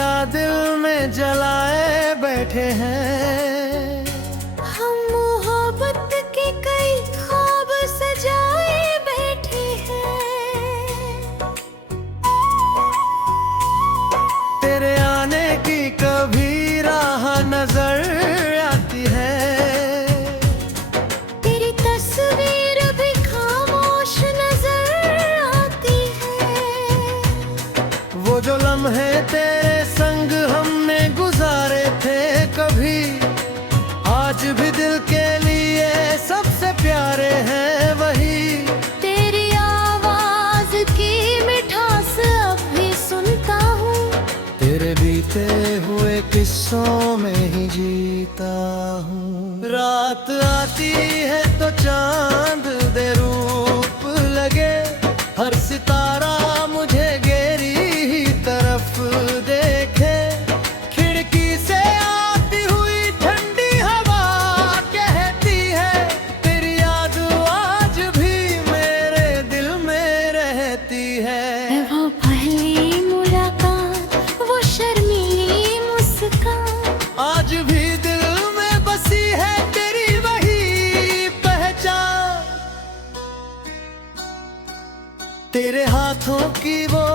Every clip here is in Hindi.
दिया दिल में जलाए बैठे हैं। हम मोहब्बत के कई ख्वाब सजाए बैठे हैं। तेरे आने की कभी राह नजर आती है। तेरी तस्वीर भी खामोश नजर आती है। वो जो लम्हे तेरे संग हमने गुजारे थे कभी, आज भी दिल के लिए सबसे प्यारे हैं वही। तेरी आवाज की मिठास अब भी सुनता हूँ। तेरे बीते हुए किस्सों में ही जीता हूँ। रात आती है तो चांद दे रूप लगे, हर सितारा मुझे गेरी ही तरफ देखे। खिड़की से आती हुई ठंडी हवा कहती है, तेरी याद आज भी मेरे दिल में रहती है। वो पहली मुलाकात, वो शर्मीली मुस्कान, आज भी दिल में बसी है तेरी वही पहचान। तेरे हाथों की वो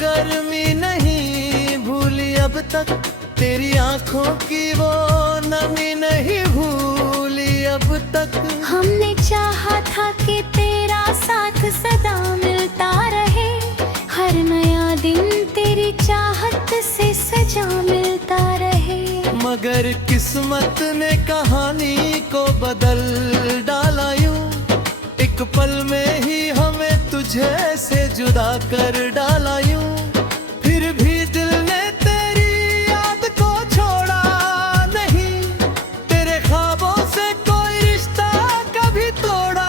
गर्मी नहीं भूली अब तक, तेरी आंखों की वो नमी नहीं भूली अब तक। हमने चाहा था कि तेरा साथ सदा मिलता रहे। हर नया दिन तेरी चाहत से सजा मिलता रहे। मगर किस्मत ने कहानी को बदल डाला यूं, एक पल में ही हमें तुझे से जुदा कर डाला यूं। फिर भी दिल ने तेरी याद को छोड़ा नहीं, तेरे ख्वाबों से कोई रिश्ता कभी तोड़ा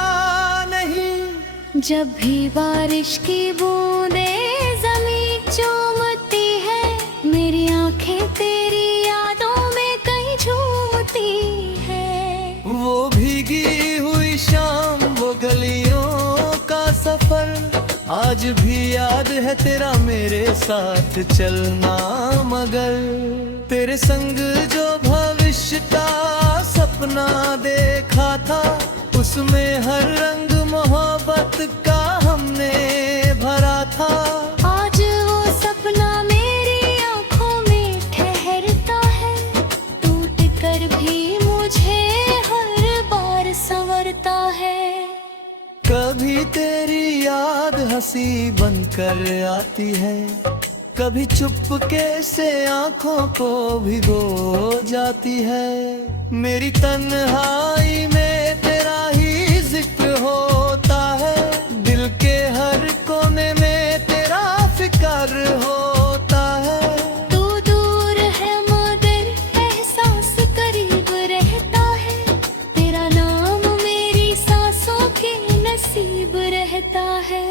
नहीं। जब भी बारिश की बूंदें ज़मीं चूमती है, मेरी आंखें तेरी यादों में कहीं झूमती है। वो भीगी हुई शाम, वो गलियों का सफर, आज भी याद है तेरा मेरे साथ चलना। मगर तेरे संग जो भविष्य का सपना देखा था, उसमें हर रंग मोहब्बत का हमने भरा था। आज वो सपना मेरी आंखों में ठहरता है, टूट कर भी मुझे हर बार संवरता है। कभी तेरी याद हंसी बनकर आती है, कभी चुपके से आंखों को भिगो जाती है। मेरी तन्हाई में तेरा ही जिक्र होता है, दिल के हर कोने में तेरा फिक्र होता है। तू दूर है मगर एहसास करीब रहता है, तेरा नाम मेरी सांसों के नसीब रहता है।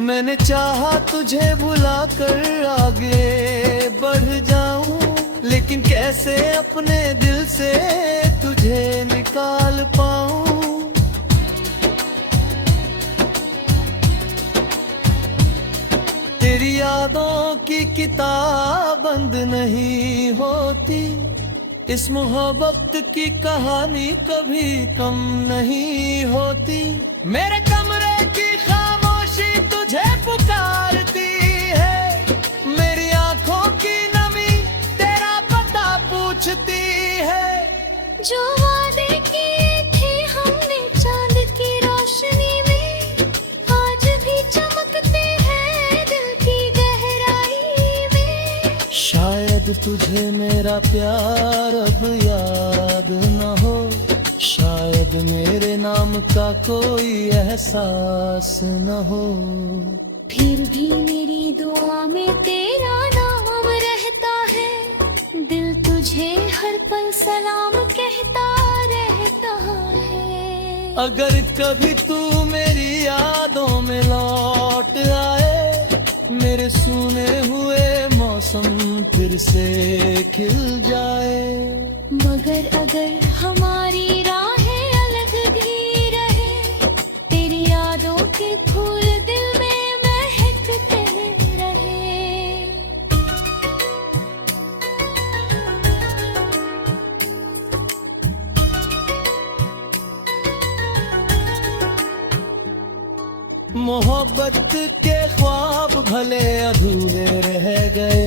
मैंने चाहा तुझे भुलाकर आगे बढ़ जाऊं, लेकिन कैसे अपने दिल से तुझे निकाल पाऊं। तेरी यादों की किताब बंद नहीं होती, इस मोहब्बत की कहानी कभी कम नहीं होती। मेरे कमरे की खामोशी तुझे पुकारती है, मेरी आंखों की नमी तेरा पता पूछती है। जो वादे किए थे हमने चांद की रोशनी में, आज भी चमकते हैं दिल की गहराई में। शायद तुझे मेरा प्यार अब याद न हो, शायद मेरे नाम का कोई एहसास न हो। फिर भी मेरी दुआ में तेरा नाम रहता है, दिल तुझे हर पल सलाम कहता रहता है। अगर कभी तू मेरी यादों में लौट आए, मेरे सूने हुए मौसम फिर से खिल जाए। मगर अगर हमारी राहें अलग भी रहे, तेरी यादों के फूल दिल में महकते रहे। मोहब्बत के ख्वाब भले अधूरे रह गए,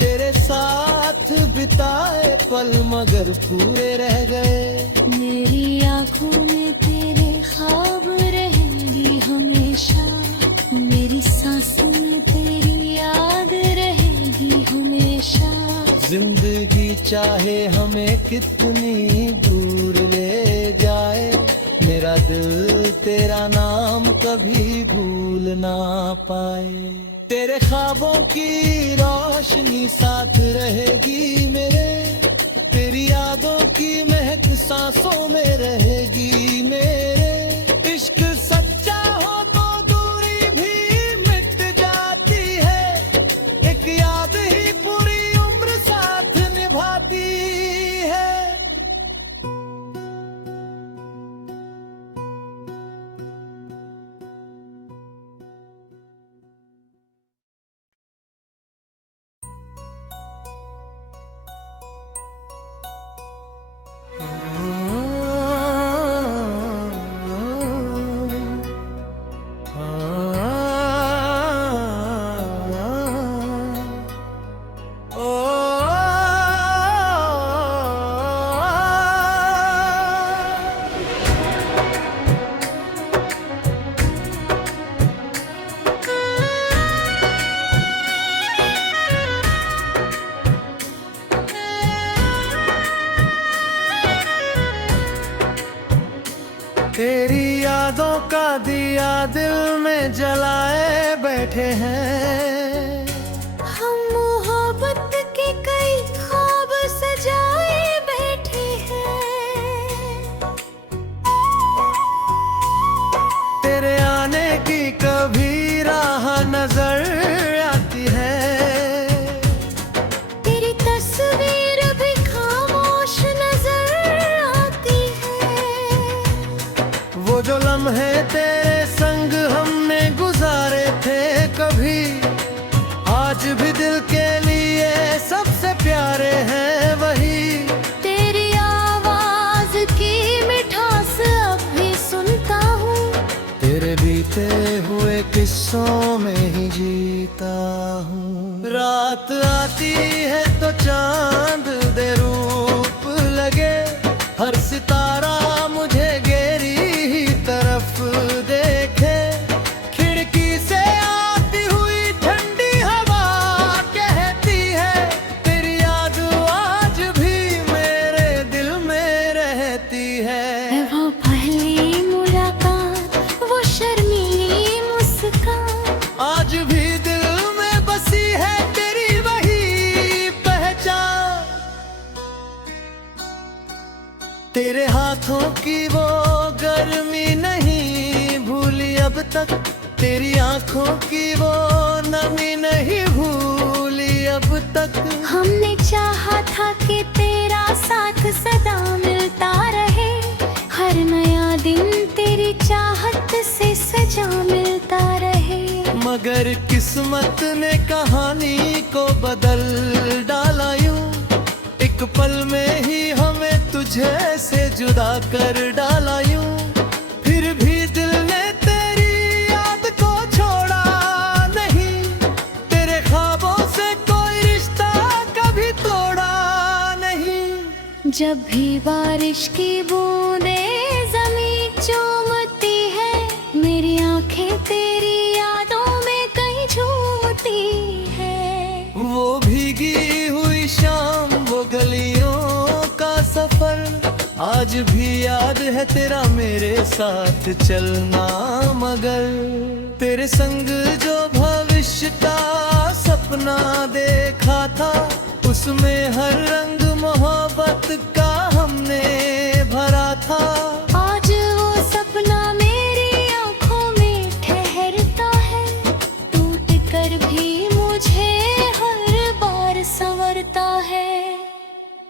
तेरे साथ बिताए पल मगर पूरे रह गए। मेरी आंखों में तेरे ख्वाब रहेंगी हमेशा, मेरी सांसों में तेरी याद रहेगी हमेशा। जिंदगी चाहे हमें कितनी दूर ले जाए, मेरा दिल तेरा नाम कभी भूल ना पाए। तेरे ख्वाबों की रोशनी साथ रहेगी मेरे, तेरी यादों की महक सांसों में रहेगी मेरे। इश्क सच्चा हो तो दूरी भी मिट जाती है, एक याद ही पूरी उम्र साथ निभाती है। तेरी यादों का दिया दिल में जलाए बैठे हैं, हम मोहब्बत के कई ख्वाब सजाए बैठे हैं। तेरे आने की कभी राह नजर आती है, तेरी तस्वीर भी खामोश नजर आती है। वो जो लम्हे तेरे संग हमने गुजारे थे कभी, आज भी दिल के लिए सबसे प्यारे हैं वही। तेरी आवाज की मिठास अब भी सुनता हूँ, तेरे बीते हुए किस्सों में ही जीता हूँ। रात आती है तो चांद दे रूप लगे, हर सितारा मुझे गेरी ही तरफ देखे। खिड़की से आती हुई ठंडी हवा कहती है, तेरी याद आज भी मेरे दिल में रहती है। वो पहली मुलाकात, वो शर्मीली मुस्कान, आज भी दिल में बसी है तेरी वही पहचान। तेरे हाथों की वो गर्मी नहीं भूली अब तक, तेरी आंखों की वो नमी नहीं भूली अब तक। हमने चाहा था कि तेरा साथ सदा मिलता रहे, हर नया दिन तेरी चाहत से सजा मिलता रहे। मगर किस्मत ने कहानी को बदल डाला यूं, एक पल में ही हमें तुझे से जुदा कर डाला यूं। फिर भी दिल ने तेरी याद को छोड़ा नहीं, तेरे ख्वाबों से कोई रिश्ता कभी तोड़ा नहीं। जब भी बारिश की बूंदें ज़मीं चूमती है, मेरी आंखें तेरी यादों में कहीं झूमती है। वो भीगी हुई शाम, वो गलियों का सफर, आज भी याद है तेरा मेरे साथ चलना। मगर तेरे संग जो भविष्य का सपना देखा था, उसमें हर रंग मोहब्बत का हमने भरा था। आज वो सपना मेरी आंखों में ठहरता है, टूट कर भी मुझे हर बार संवरता है।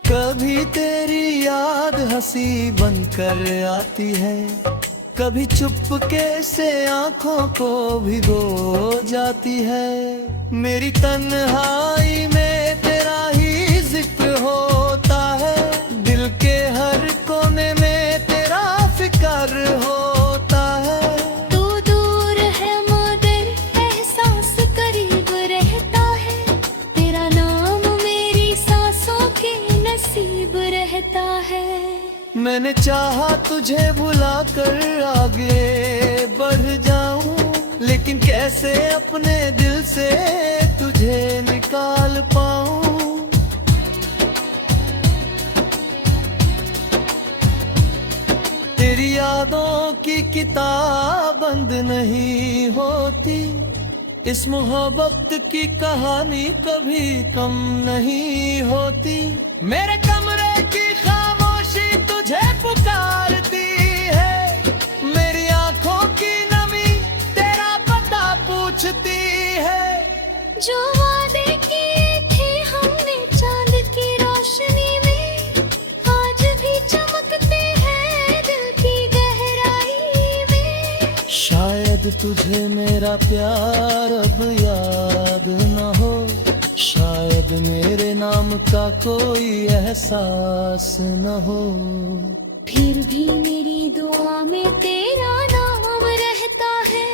कभी तेरी याद हंसी बनकर आती है, कभी चुपके से आंखों को भिगो जाती है। मेरी तन्हाई में तेरा ही जिक्र होता है, दिल के हर कोने में तेरा फिक्र होता है। तू दूर मैंने चाहा तुझे भुला कर आगे बढ़ जाऊं, लेकिन कैसे अपने दिल से तुझे निकाल पाऊं। तेरी यादों की किताब बंद नहीं होती, इस मोहब्बत की कहानी कभी कम नहीं होती। मेरे कमरे की खामोशी तुझे पुकारती है, मेरी आंखों की नमी तेरा पता पूछती है। जो वादे किए थे हमने चांद की रोशनी में, आज भी चमकते हैं दिल की गहराई में। शायद तुझे मेरा प्यार अब याद न हो, शायद मेरे नाम का कोई एहसास न हो। फिर भी मेरी दुआ में तेरा नाम रहता है,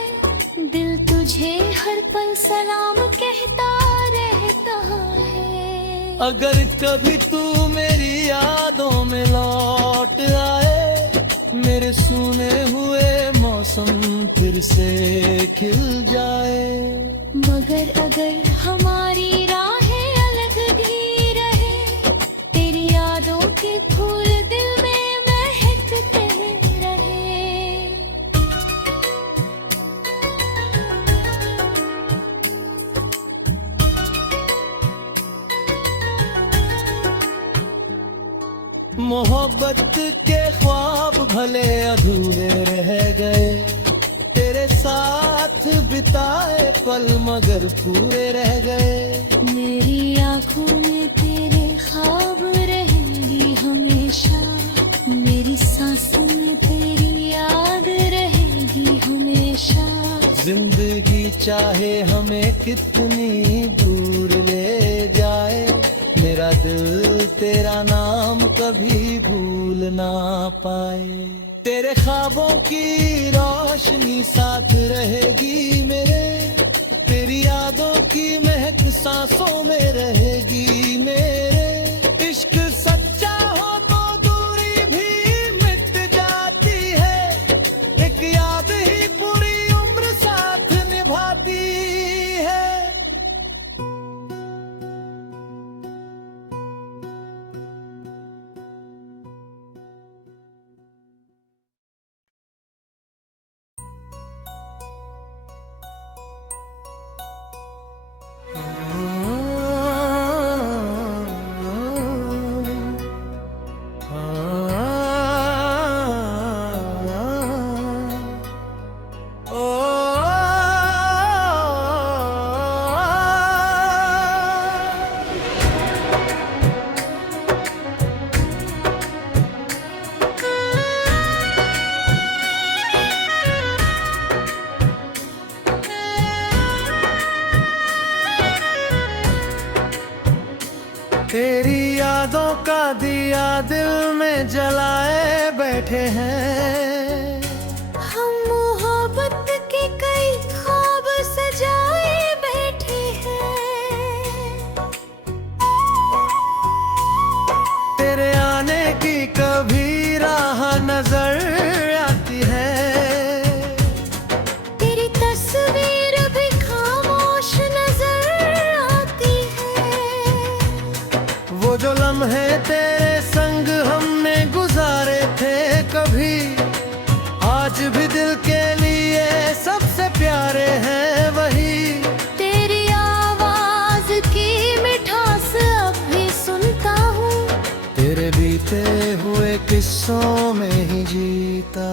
दिल तुझे हर पल सलाम कहता रहता है। अगर कभी तू मेरी यादों में लौट आए, मेरे सूने हुए मौसम फिर से खिल जाए। मगर अगर हमारी राहें अलग भी रहे, तेरी यादों के फूल दिल में महकते रहे। मोहब्बत के ख्वाब भले अधूरे रह गए, तेरे साथ बिताए पल मगर पूरे रह गए। मेरी आंखों में तेरे ख्वाब रहेंगी हमेशा, मेरी सांसों में तेरी याद रहेगी हमेशा। जिंदगी चाहे हमें कितनी दूर ले जाए, मेरा दिल तेरा नाम कभी भूल ना पाए। तेरे ख्वाबों की रोशनी साथ रहेगी मेरे, तेरी यादों की महक सांसों में रहेगी मेरे। इश्क सच्चा हो तो दूरी भी मिट जाती है, एक याद ही पूरी उम्र साथ निभाती है। तेरी यादों का दिया दिल में जलाए बैठे हैं, हम मोहब्बत के कई ख्वाब सजाए बैठे हैं। तेरे आने की कभी राह नजर आती है, तेरी तस्वीर भी खामोश नजर आती है। वो जो लम्हे तेरे संग हमने गुजारे थे कभी, आज भी दिल के लिए सबसे प्यारे हैं वही। तेरी आवाज की मिठास अब भी सुनता हूँ, तेरे बीते हुए किस्सों में ही जीता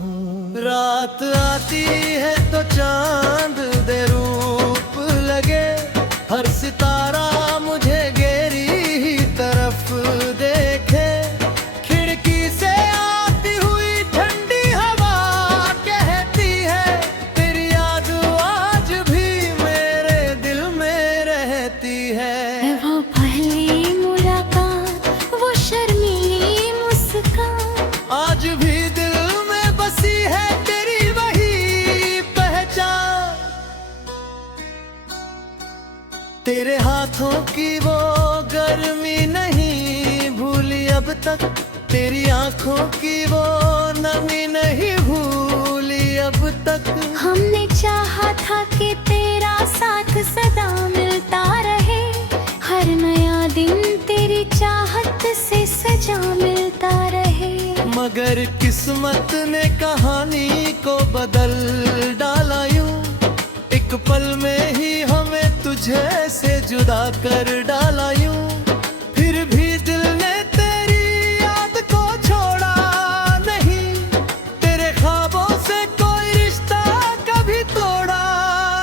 हूँ। रात आती है तो चांद दे रूप लगे, हर सितारा मुझे गेरी ही तरफ देखे। खिड़की से आती हुई ठंडी हवा कहती है, तेरी याद आज भी मेरे दिल में रहती है। वो पहली मुलाकात, वो शर्मीली मुस्कान, आज भी दिल में बसी है तेरी वही पहचान। तेरे हाथों की वो गर्मी नहीं भूली अब तक, तेरी आंखों की वो नमी नहीं भूली अब तक। हमने चाहा था कि तेरा साथ सदा मिलता रहे, हर नया दिन तेरी चाहत से सजा मिलता रहे। मगर किस्मत ने कहानी को बदल डाला यूं, एक पल में ही हमें तुझे से जुदा कर डाला यूं। फिर भी दिल ने तेरी याद को छोड़ा नहीं, तेरे ख्वाबों से कोई रिश्ता कभी तोड़ा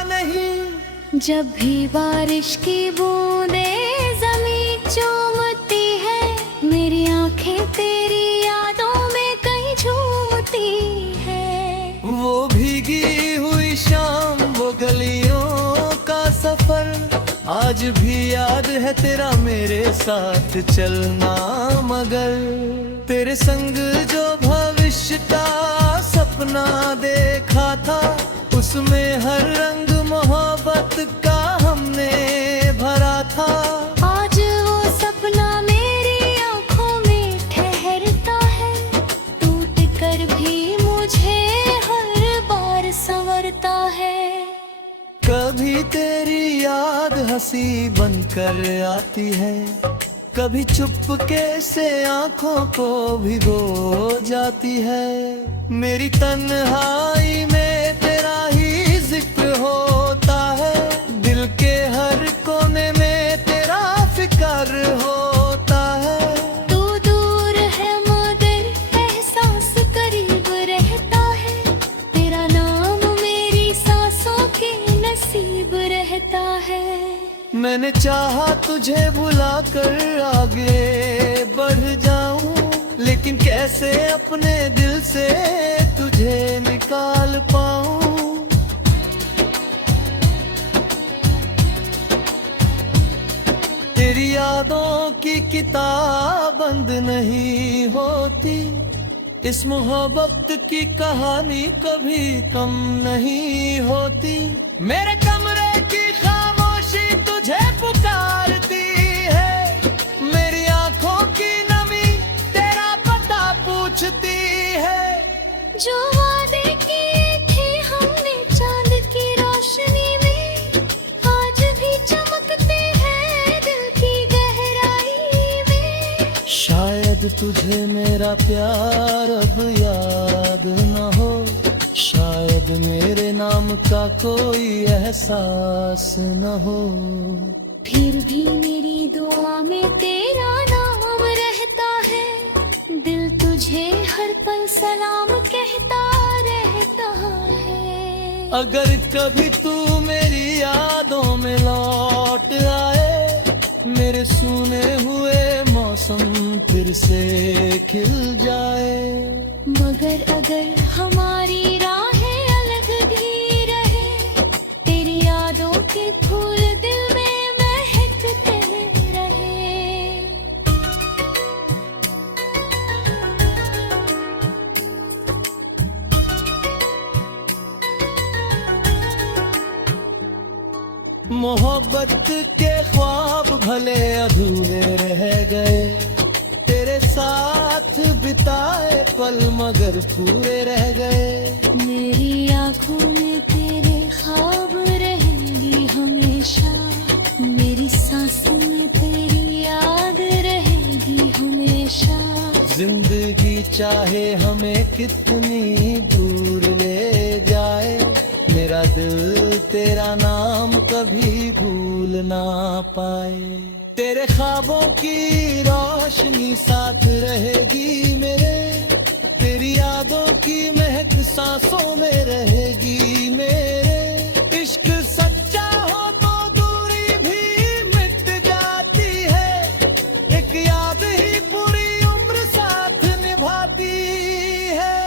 नहीं। जब भी बारिश की बूंदें ज़मीं चूमती है, मेरी आंखें तेरी यादों में कहीं झूमती है। वो भीगी हुई शाम, वो गलियों का सफर, आज भी याद है तेरा मेरे साथ चलना। मगर तेरे संग जो भविष्य का सपना देखा था, उसमें हर रंग मोहब्बत का हमने भरा था। आज वो सपना मेरी आंखों में ठहरता है, टूट कर भी मुझे हर बार संवरता है। कभी तेरी याद हंसी बनकर आती है, कभी चुपके से आंखों को भिगो जाती है। मेरी तन्हाई में तेरा ही जिक्र होता है, दिल के हर कोने में तेरा फिक्र होता है। तू दूर है मगर एहसास करीब रहता है, तेरा नाम मेरी सांसों के नसीब रहता है। मैंने चाहा तुझे भुलाकर आगे बढ़ जाऊं, लेकिन कैसे अपने दिल से तुझे निकाल पाऊं। तेरी यादों की किताब बंद नहीं होती, इस मोहब्बत की कहानी कभी कम नहीं होती। मेरे कमरे की खामोशी तुझे पुकारती है, मेरी आंखों की नमी तेरा पता पूछती है। जो वादे किए थे हमने चांद की रोशनी में, आज भी चमकते हैं दिल की गहराई में। शायद तुझे मेरा प्यार अब याद न हो, शायद मेरे नाम का कोई एहसास न हो। फिर भी मेरी दुआ में तेरा नाम रहता है, दिल तुझे हर पल सलाम कहता रहता है। अगर कभी तू मेरी यादों में लौट आए, मेरे सूने हुए मौसम फिर से खिल जाए। मगर अगर हमारी राहें अलग भी रहे, तेरी यादों के फूल दिल में महकते रहे। मोहब्बत के ख्वाब भले अधूरे रह गए, तेरे साथ बिताए पल मगर पूरे रह गए। मेरी आंखों में तेरे ख्वाब रहेंगी हमेशा, मेरी सांसों में तेरी याद रहेगी हमेशा। जिंदगी चाहे हमें कितनी दूर ले जाए, मेरा दिल तेरा नाम कभी भूल ना पाए। तेरे ख्वाबों की रोशनी साथ रहेगी मेरे, तेरी यादों की महक सांसों में रहेगी मेरे। इश्क सच्चा हो तो दूरी भी मिट जाती है, एक याद ही पूरी उम्र साथ निभाती है।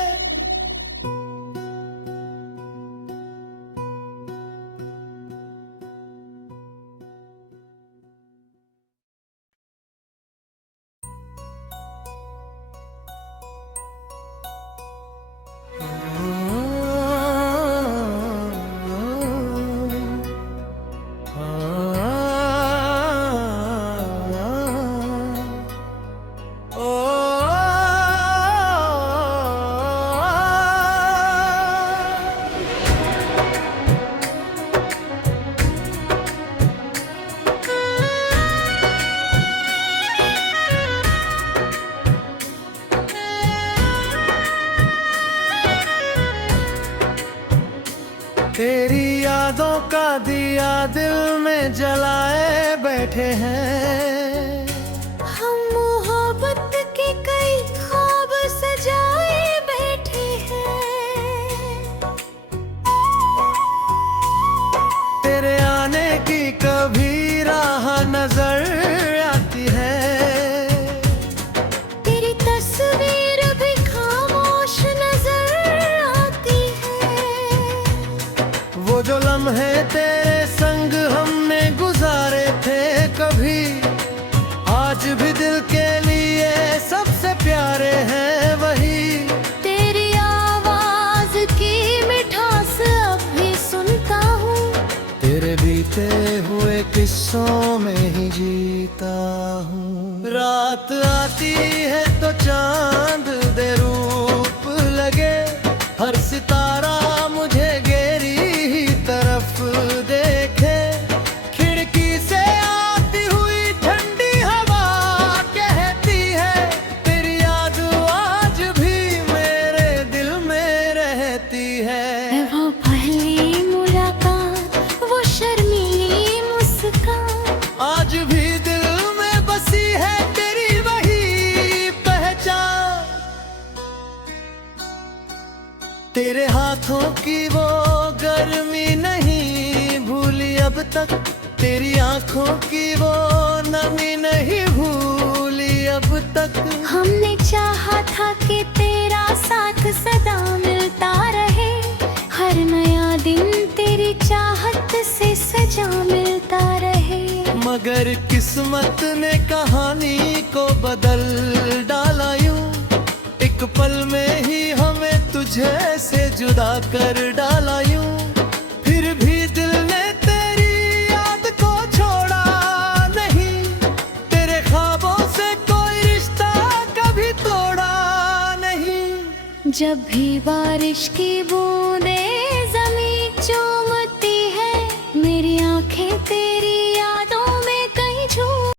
तेरी यादों का दिया दिल में जलाए बैठे हैं। हम मोहब्बत के कई ख्वाब सजाए बैठे हैं। तेरे आने की कभी राह नजर आती है। तेरी तस्वीर भी खामोश नजर आती है। वो जो लम्हे तेरे संग हमने गुजारे थे कभी, आज भी दिल के लिए सबसे प्यारे हैं वही। तेरी आवाज की मिठास अब भी सुनता हूँ। तेरे बीते हुए किस्सों में ही जीता हूँ। रात आती है तो चांद दे रूप लगे, हर सितारा मुझे गेरी ही तरफ देखे। खिड़की से आती हुई ठंडी हवा कहती है, तेरी याद आज भी मेरे दिल में रहती है। वो पहली मुलाकात, वो शर्मीली मुस्कान, आज भी दिल में बसी है तेरी वही पहचान। तेरे हाथों की वो गर्मी नहीं भूली अब तक, तेरी आंखों की वो नमी नहीं भूली अब तक। हमने चाहा था कि तेरा साथ सदा मिलता रहे। हर नया दिन तेरी चाहत से सजा मिलता रहे। मगर किस्मत ने कहानी को बदल डाला यूं, एक पल में ही हमें तुझे से जुदा कर डाला यूं। फिर भी दिल ने तेरी याद को छोड़ा नहीं, तेरे ख्वाबों से कोई रिश्ता कभी तोड़ा नहीं। जब भी बारिश की बूंदें ज़मीं चो